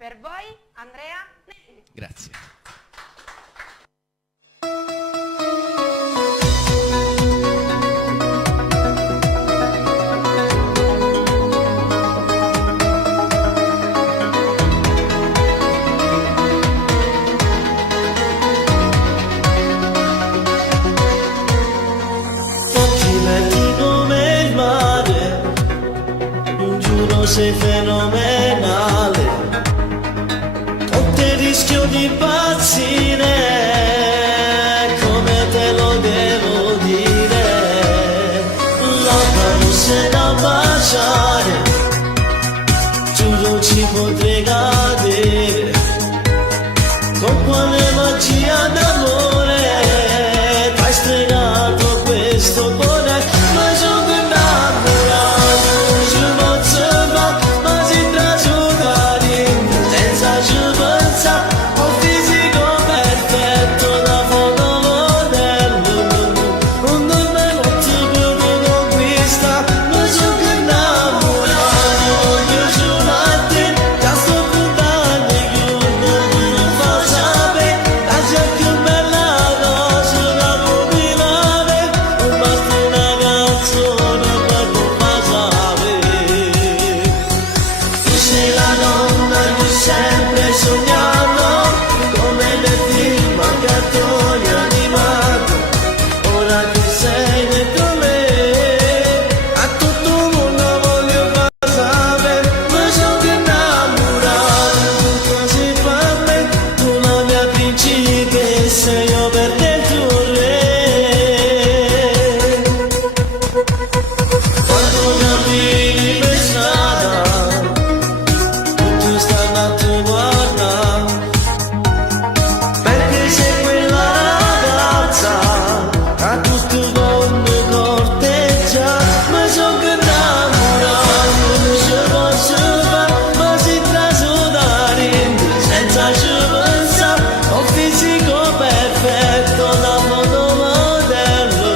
Per voi, Andrea. Grazie. Sei fenomenale, con te rischio di impazzire, come te lo devo dire, la rossa da baciare, giuro ci potrei cadere, con quale magia d'amore, t'hai stregato questo cuore, ma sono innamorato, ho fisico perfetto da fotomodello, non me lo potuto conquista, ma sono innamorato, voglio solo a te, già sto puntando chiudo, non fa sapere, la sia più bella cosa da combinare, non basta una canzone per non fa sapere, tu sei la donna che ho sempre sognato, come nel film a cartoni animato, ora che sei dentro me, a tutto il mondo voglio far sapere, ma sono innamorato, tu così per me, tu la mia principessa, io per te il tuo re, quando cammini per strada, tutto sta a tu guarda, perché sei quella ragazza a tutto il mondo corteggia, ma sono innamorato, non ci posso fare, ma si trasudare senza ci pensare, ho fisico perfetto da fotomodello,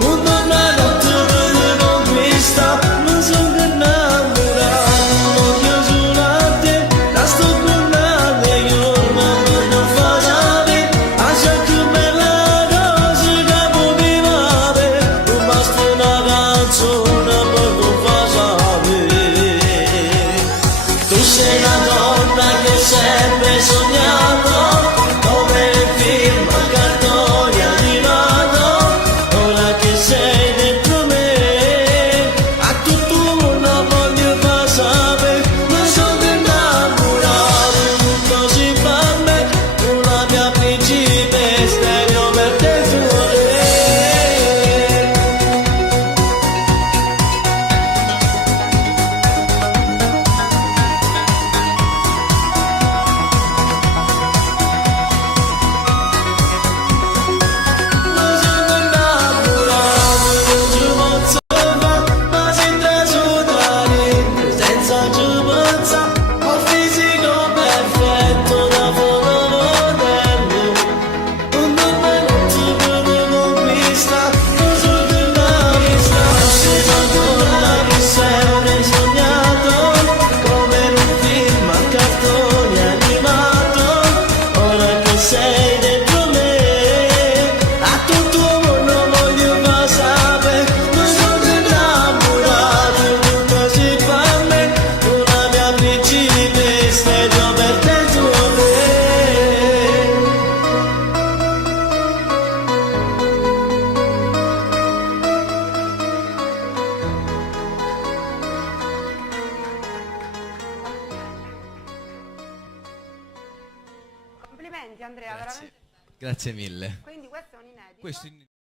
un giorno a notte per conquista, ma sono innamorato, voglio solo a te, la sto guardando io, ma non fa sapere, la sia più bella cosa che può vivere, non basta una canzone per non fa sapere, tu sei la donna che ho sempre sognato, come nel film a cartoni animato, ora che sei dentro me, a tutto il mondo voglio far sapere, ma sono innamorato, tu così per me, tu la mia principessa, io per te il tuo re. Ma sono innamorato, non ci posso fare, ma si trasudare senza ci pensare, ho fisico perfetto da fotomodello, un nome non ti può conquista, non sono innamorato, sei la donna che ho sempre sognato, come in un film a cartoni animato, ora che sei dentro me, a tutto il mondo voglio far sapere, ma sono innamorato, tu così per me, tu la mia principessa, io per te il tuo re. Complimenti Andrea, Grazie. veramente. Grazie mille. Quindi questo è un inedito. Questo